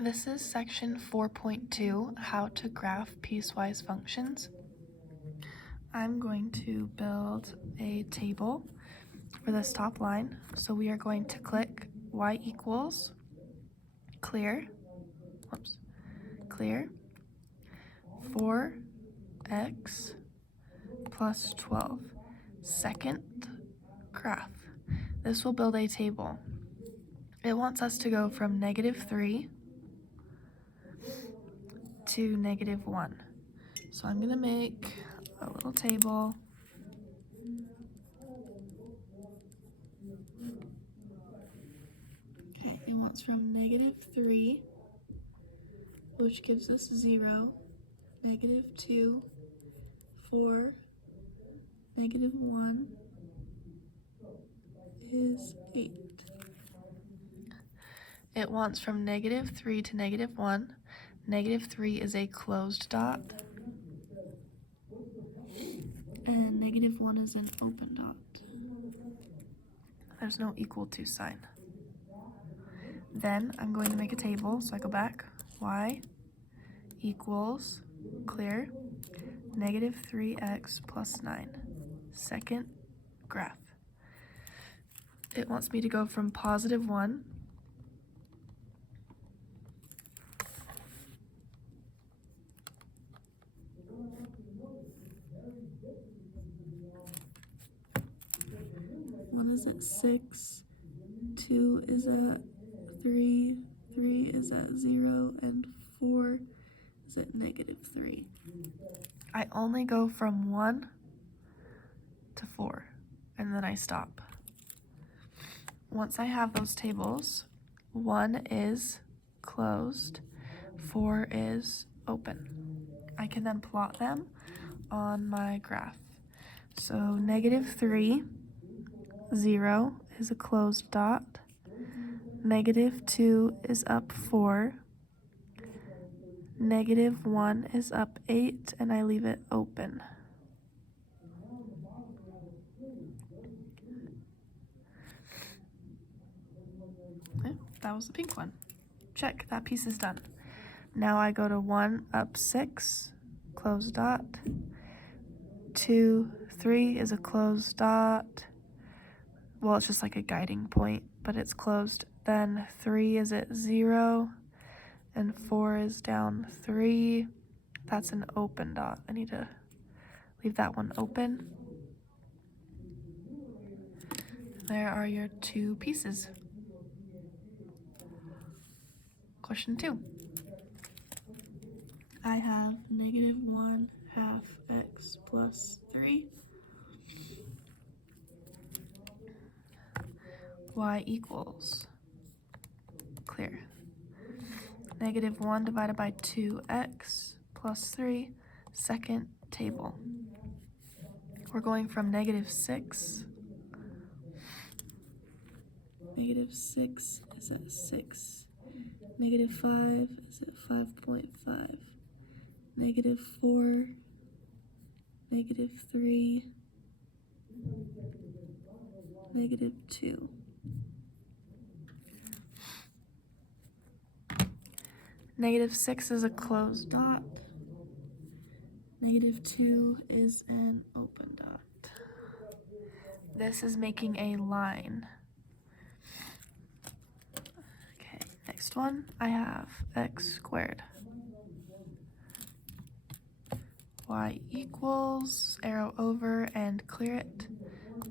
This is section 4.2, how to graph piecewise functions. I'm going to build a table for this top line. So we are going to click y equals clear 4x plus 12, second graph. This will build a table. It wants us to go from -3 to -1. So I'm gonna make a little table. Okay, it wants from -3, which gives us 0, -2, 4, -1 is 8. It wants from -3 to -1. -3 is a closed dot, and -1 is an open dot. There's no equal to sign. Then I'm going to make a table, so I go back, y equals clear -3x plus 9, second graph. It wants me to go from +1 1 is at 6, 2 is at 3, 3 is at 0, and 4 is at -3. I only go from 1 to 4, and then I stop. Once I have those tables, 1 is closed, 4 is open. I can then plot them on my graph. So -3, 0 is a closed dot, -2 is up 4, -1 is up 8, and I leave it open. Okay, that was the pink one. Check, that piece is done. Now I go to 1 up 6, closed dot, 2, 3 is a closed dot. Well, it's just like a guiding point, but it's closed. Then 3 is at 0, and 4 is down 3. That's an open dot. I need to leave that one open. There are your two pieces. Question 2. I have -1/2 x plus 3. Y equals clear -1 divided by 2x plus 3, second table. We're going from -6. -6 is at 6. -5 is at 5.5. -4, -3, -2. -6 is a closed dot. -2 is an open dot. This is making a line. Okay, next one, I have x squared. Y equals, arrow over and clear it,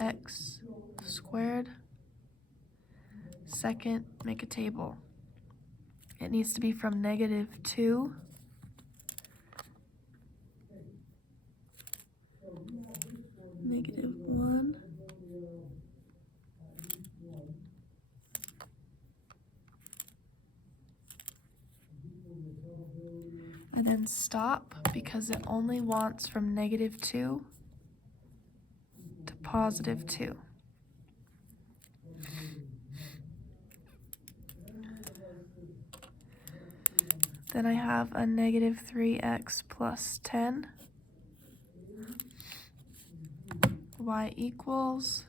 x squared. Second, make a table. It needs to be from -2 -1 and then stop because it only wants from -2 to +2. Then I have a -3x plus 10. Y equals,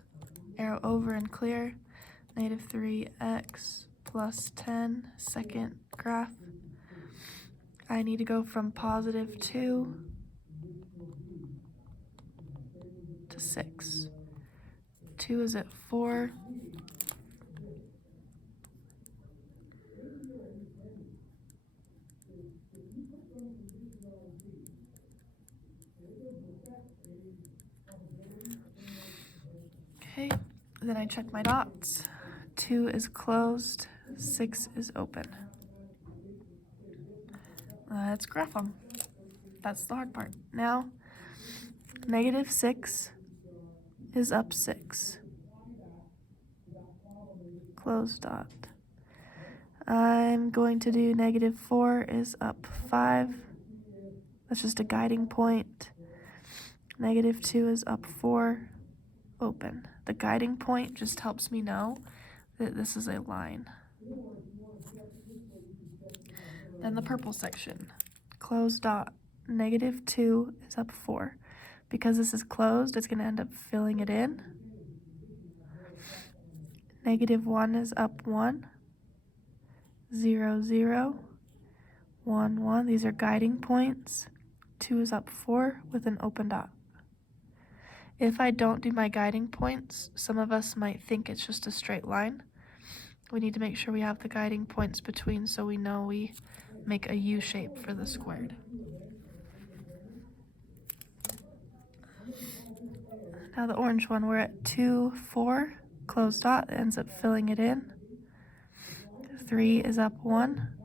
arrow over and clear, -3x plus 10, second graph. I need to go from positive 2 to 6. 2 is at 4. Okay, then I check my dots. 2 is closed, 6 is open. Let's graph them. That's the hard part. Now, negative 6 is up 6. Closed dot. I'm going to do negative 4 is up 5. That's just a guiding point. Negative 2 is up 4. Open. The guiding point just helps me know that this is a line. Then the purple section. Closed dot. Negative 2 is up 4. Because this is closed, it's going to end up filling it in. Negative 1 is up 1. 0, 0. 1, 1. These are guiding points. 2 is up 4 with an open dot. If I don't do my guiding points, some of us might think it's just a straight line. We need to make sure we have the guiding points between so we know we make a U shape for the squared. Now the orange one, we're at 2, 4, closed dot, ends up filling it in. 3 is up 1.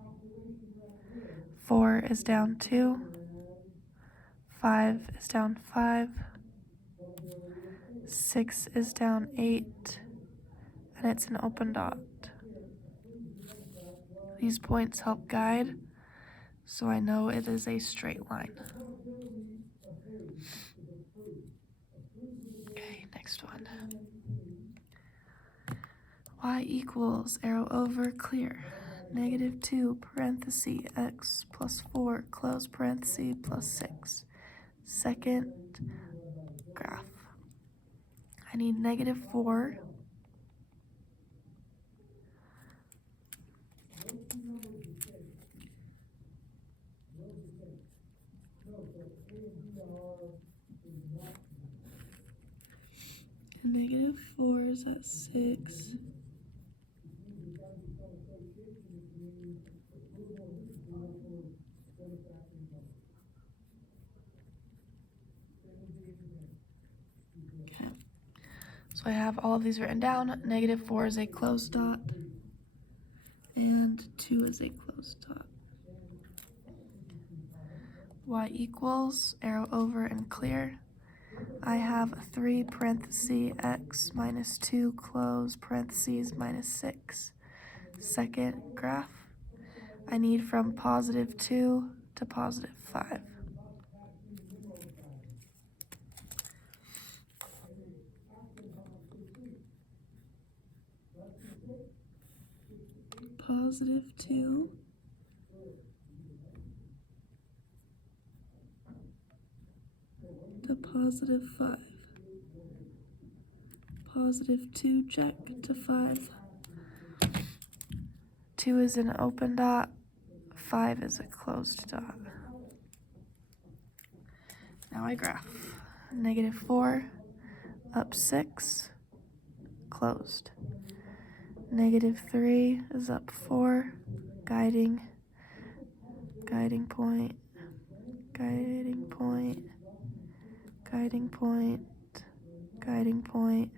4 is down 2. 5 is down 5. 6 is down 8. And it's an open dot. These points help guide, so I know it is a straight line. Okay, next one. Y equals, arrow over, clear. Negative 2, parenthesis, x plus 4, close parenthesis, plus 6. Second graph. I need negative 4. And negative 4 is at 6. Okay. So I have all of these written down. Negative 4 is a closed dot. And 2 is a closed dot. Y equals, arrow over and clear. I have 3 parenthesis x minus 2 close parentheses minus 6. Second graph. I need from positive 2 to positive 5. Positive 2 to positive 5. Positive 2 check to 5. 2 is an open dot. 5 is a closed dot. Now I graph. Negative 4 up 6, closed. Negative 3 is up 4, guiding point, guiding point, guiding point, guiding point.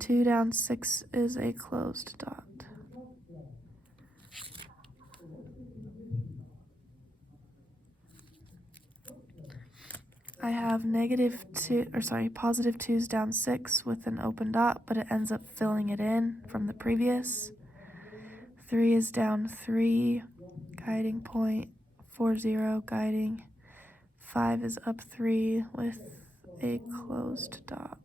2 down 6 is a closed dot. I have positive 2's down 6 with an open dot, but it ends up filling it in from the previous. 3 is down 3, guiding point, 4, 0, guiding. 5 is up 3 with a closed dot.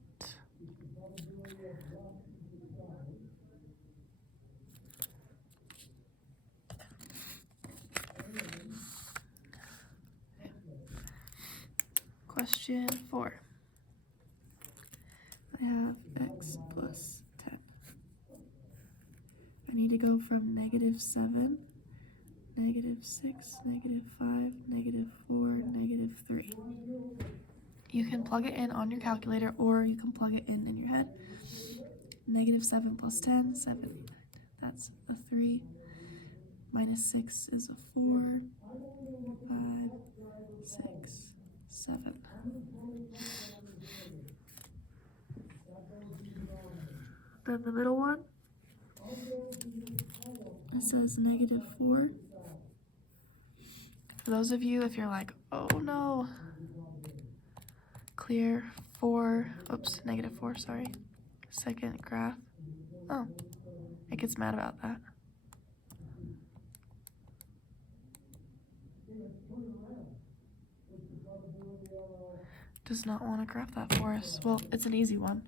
Question 4. I have x plus 10. I need to go from -7, -6, -5, -4, -3. You can plug it in on your calculator or you can plug it in your head. -7 plus 10, 7. That's a 3. -6 is a 4, 5, 6, 7. Then the middle one, it says -4. For those of you, if you're like, oh no, clear 4, oops, -4, sorry, second graph. Oh, it gets mad about that. Does not want to graph that for us. Well, it's an easy one.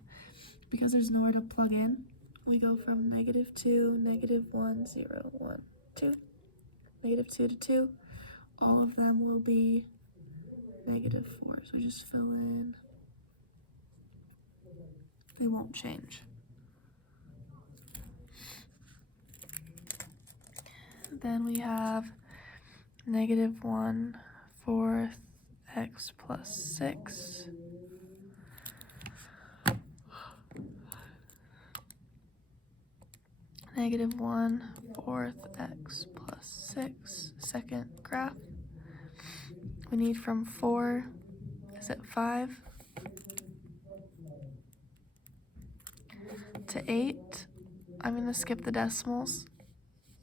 Because there's nowhere to plug in, we go from -2, -1, 0, 1, 2, -2 to 2. All of them will be -4. So just fill in. They won't change. Then we have -1/4 x plus 6. -1/4 x plus 6, second graph. We need from 4, is it 5? To 8. I'm going to skip the decimals.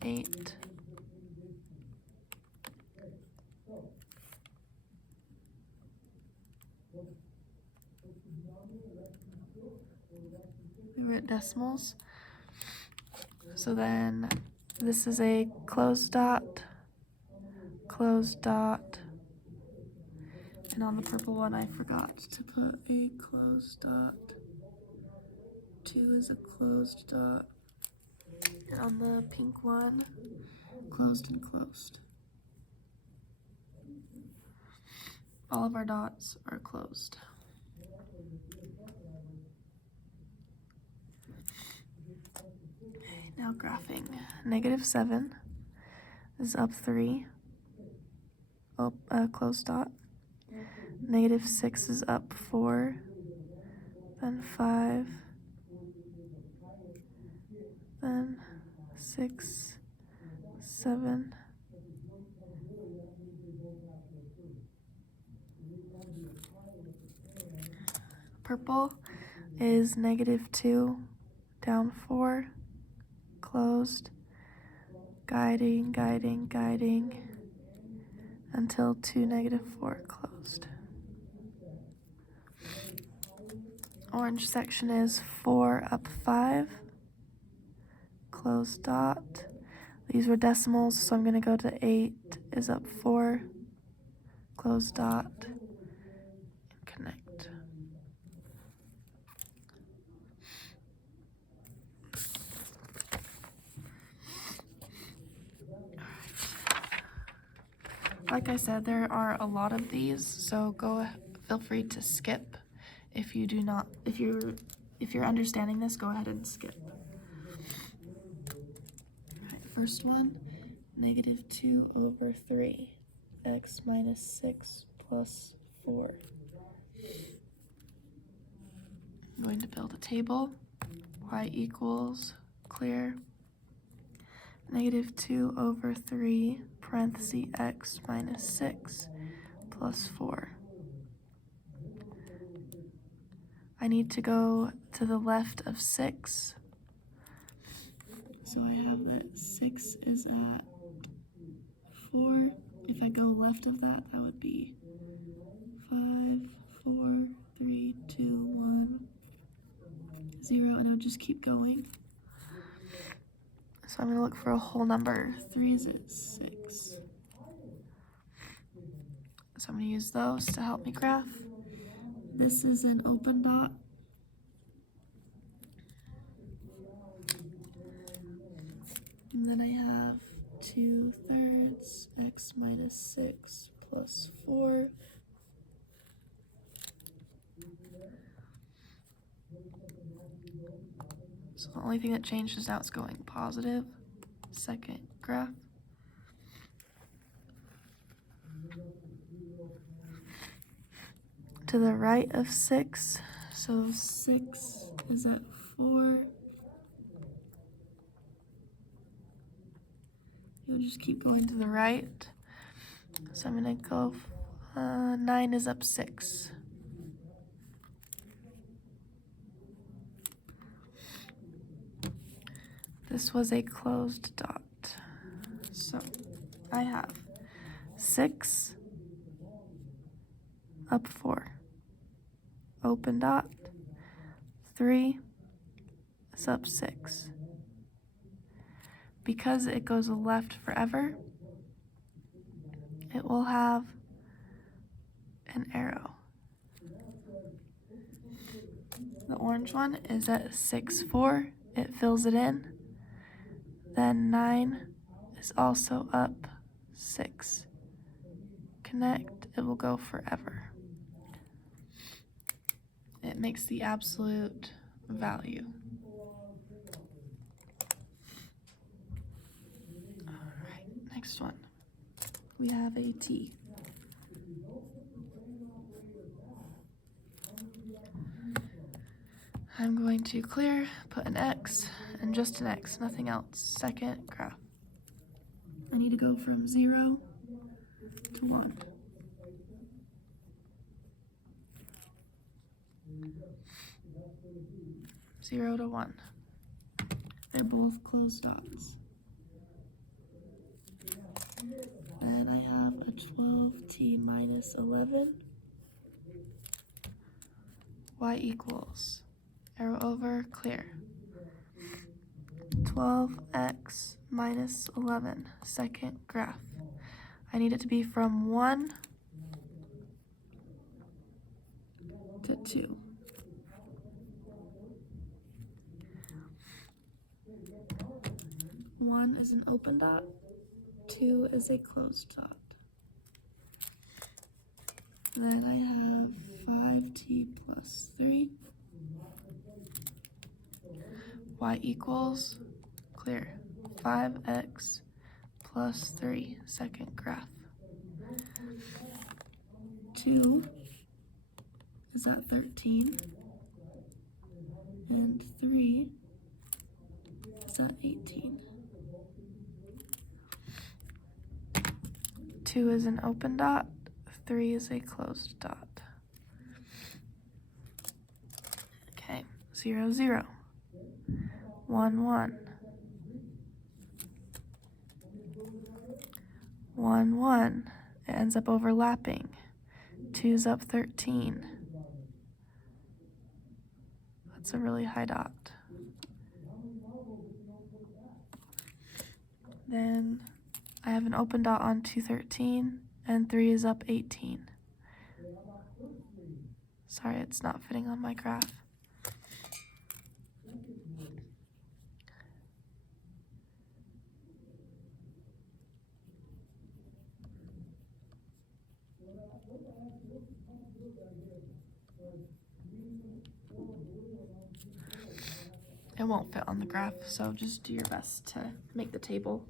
8. We wrote decimals. So then this is a closed dot, and on the purple one I forgot to put a closed dot. 2 is a closed dot, and on the pink one, closed and closed. All of our dots are closed. Now graphing. -7 is up 3, closed dot. -6 is up 4, then 5, then 6, 7. Purple is -2, down 4, closed, guiding, until to -4, closed. Orange section is 4 up 5, closed dot. These were decimals, so I'm going to go to 8 is up 4, closed dot, and connect. Like I said, there are a lot of these, so feel free to skip. If you're understanding this, go ahead and skip. Alright, first one, -2/3, x minus 6 plus 4. I'm going to build a table. Y equals, clear, -2/3, parenthesis x minus 6 plus 4. I need to go to the left of 6. So I have that 6 is at 4. If I go left of that, that would be 5, 4, 3, 2, 1, 0, and it would just keep going. So I'm going to look for a whole number. 3 is at 6. So I'm going to use those to help me graph. This is an open dot. And then I have 2/3 x minus 6 plus 4. So the only thing that changed is now it's going positive. second graph. To the right of 6, so 6 is at 4. You'll just keep going to the right. So I'm going to go, 9 is up 6. This was a closed dot. So I have 6 up 4. Open dot. 3 is up 6. Because it goes left forever, it will have an arrow. The orange one is at 6, 4. It fills it in. Then 9 is also up 6. Connect, it will go forever. It makes the absolute value. Alright, next one. We have a T. I'm going to clear, put an X, and just an X, nothing else. Second graph. I need to go from 0 to 1. Zero to 1. They're both closed dots. Then I have a 12t minus 11. Y equals, arrow over, clear. 12x minus 11, second graph. I need it to be from 1 to 2. One is an open dot, 2 is a closed dot. Then I have 5t plus 3. Y equals, clear, 5x plus 3, second graph. 2 is at 13, and 3 is at 18. 2 is an open dot, 3 is a closed dot. Okay, 0, 0. 1, 1. 1, 1. It ends up overlapping. 2's up 13. That's a really high dot. Then I have an open dot on 213, and 3 is up 18. Sorry, it's not fitting on my graph. It won't fit on the graph, so just do your best to make the table.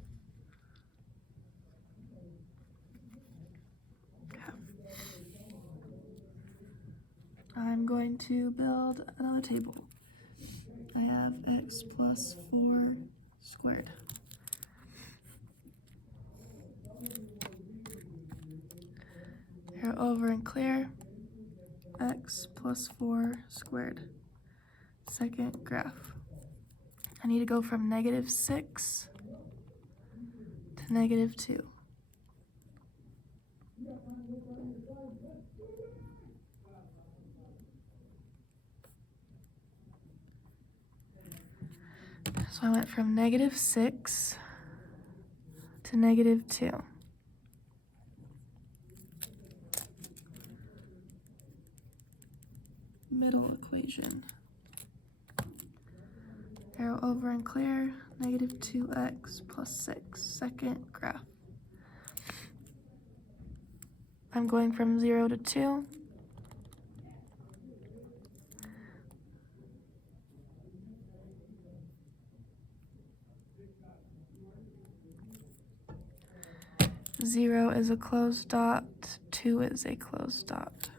Okay. I'm going to build another table. I have x plus 4 squared. Arrow over and clear. X plus 4 squared. Second graph. I need to go from -6 to -2. So I went from -6 to -2. Middle equation. Arrow over and clear, -2x plus 6, second graph. I'm going from 0 to 2. 0 is a closed dot, 2 is a closed dot.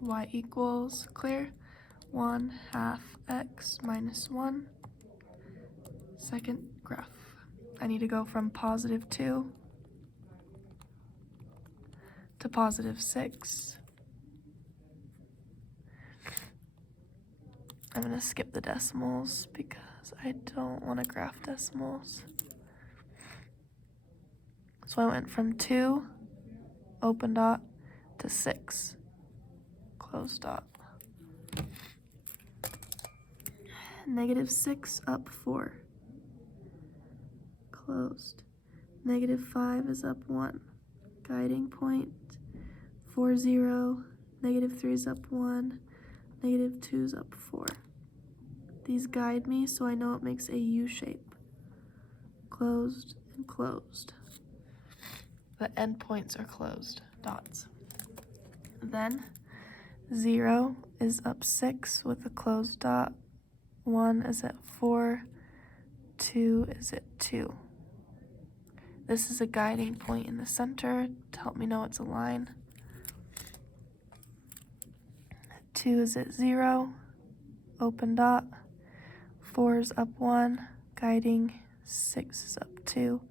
Y equals, clear, 1/2 x minus 1. Second graph. I need to go from positive 2 to positive 6. I'm going to skip the decimals because I don't want to graph decimals. So I went from 2, open dot, to 6, closed dot. Negative 6 up 4, closed. Negative 5 is up 1, guiding point. 4, 0, negative 3 is up 1, negative 2 is up 4. These guide me so I know it makes a U shape. Closed and closed. The endpoints are closed, dots. Then 0 is up 6 with a closed dot. 1 is at 4, 2 is at 2. This is a guiding point in the center to help me know it's a line. 2 is at 0, open dot. 4 is up 1, guiding. 6 is up 2,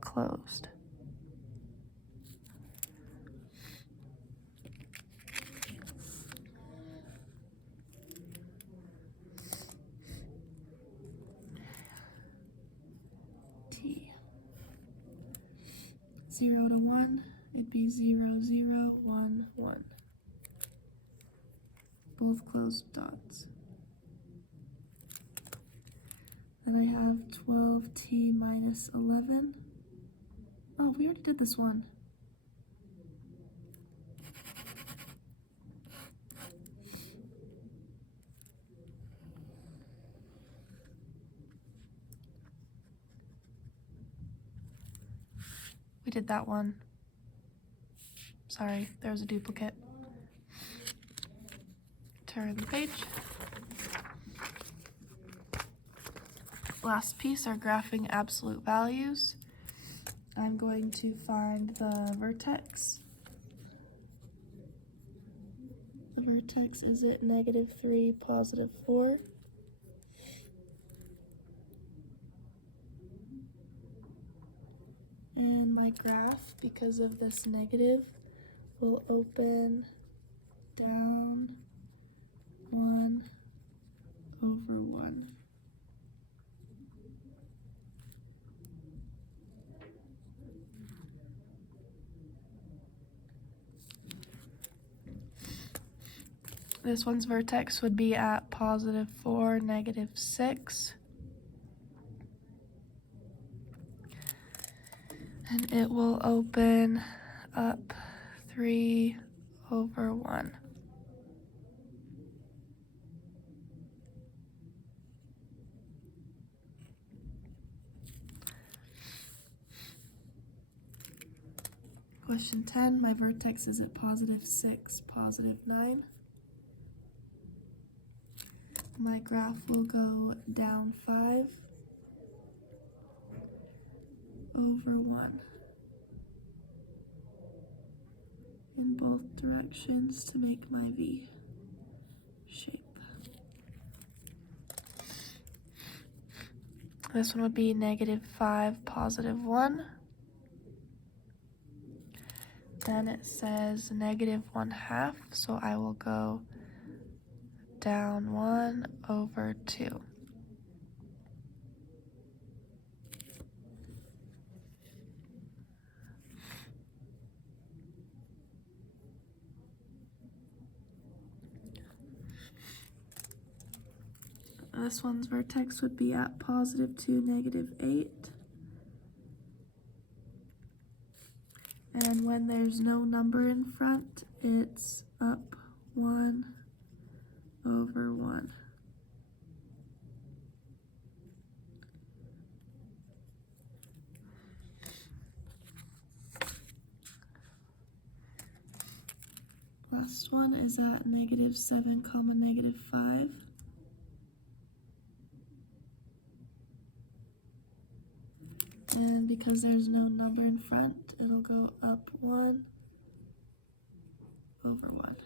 closed. T. 0 to 1, it'd be 0, 0, 1, 1. Both closed dots. Then I have 12t minus 11. Oh, we already did this one. We did that one. Sorry, there's a duplicate. Turn the page. Last piece are graphing absolute values. I'm going to find the vertex. The vertex is at negative 3, positive 4. And my graph, because of this negative, will open down 1 over 1. This one's vertex would be at positive 4, negative 6. And it will open up 3 over 1. Question 10, my vertex is at positive 6, positive 9. My graph will go down 5 over 1 in both directions to make my V shape. This one would be negative 5, positive 1. Then it says negative 1/2, so I will go down 1 over 2. This one's vertex would be at positive 2, negative 8. And when there's no number in front, it's up 1 over 1. Last one is at negative 7, negative 5. And because there's no number in front, it'll go up 1 over 1.